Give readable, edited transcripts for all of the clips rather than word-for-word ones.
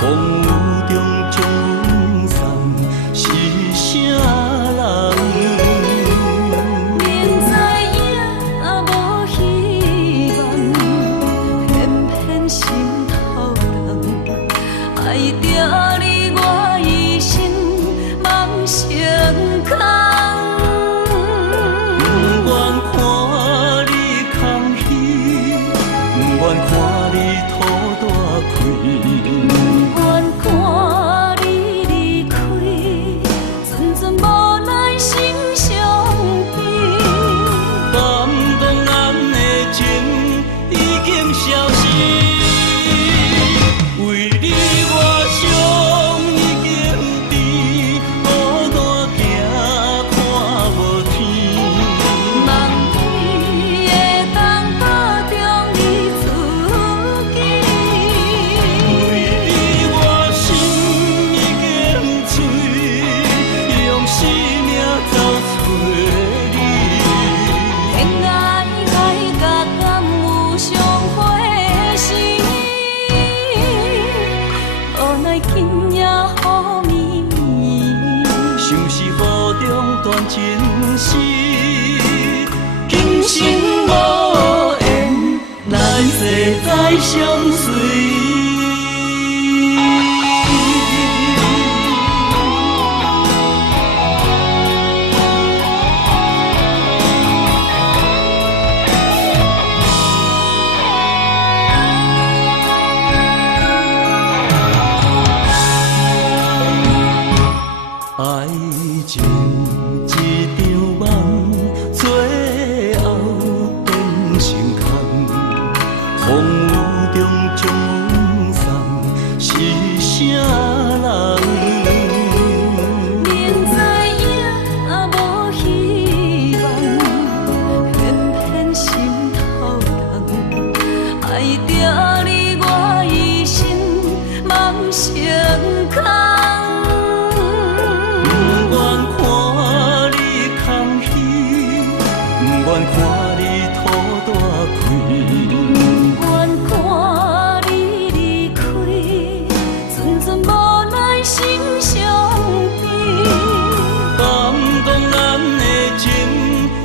风雨中将阮送是啥人？明知影无希望，偏偏心头痛，爱着你我一生梦成空。不愿看你空虚，不愿看你土大开。愿看你离开，阵阵无奈心伤悲。感动咱的情已经消失，为你我伤已经甜，孤单行看无天。梦里会当打中你自己。为你我心已经碎，用生命走找你。天涯海角敢有相会时，无奈今夜雨绵。像是雨中断情丝，今生无缘，来世再相随。爱情一场梦，最后变成空。风雨中将阮送是啥人？明知影无希望，偏偏心头痛，爱着你我一生梦成空。不愿看你空虚，不愿看你土大开。愿看你离开，阵阵无奈心伤悲。感动咱的情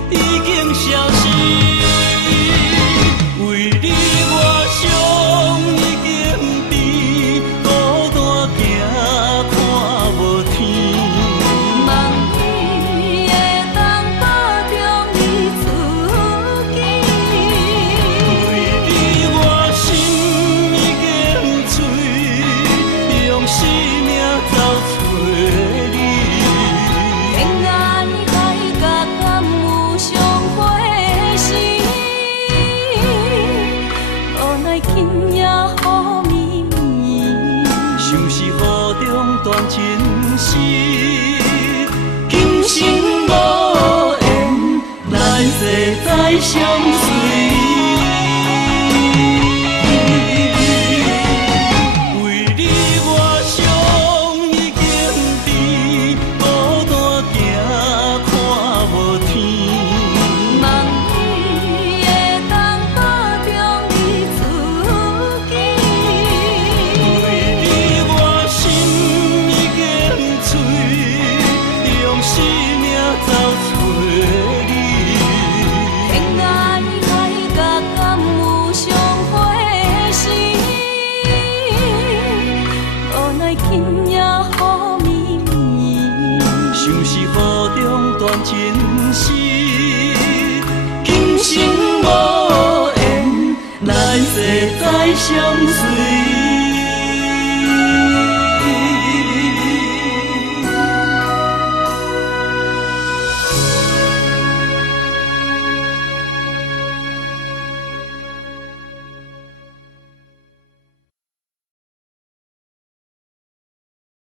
已经消失，为你我伤已经甜，孤单行看无天。梦里会当打中你自己。为你我心已经碎，用生命走找你。天涯海角敢有相会时，无奈今夜雨绵。像是雨中断情丝，今生无缘，来世再相随。为你我伤已经甜，孤单行看无天。梦里会当打中你自己。为你我心已经碎，用生命走找你。天涯海角敢有相会时，无奈今夜雨绵。像是雨中断情丝，今生无缘，来世再相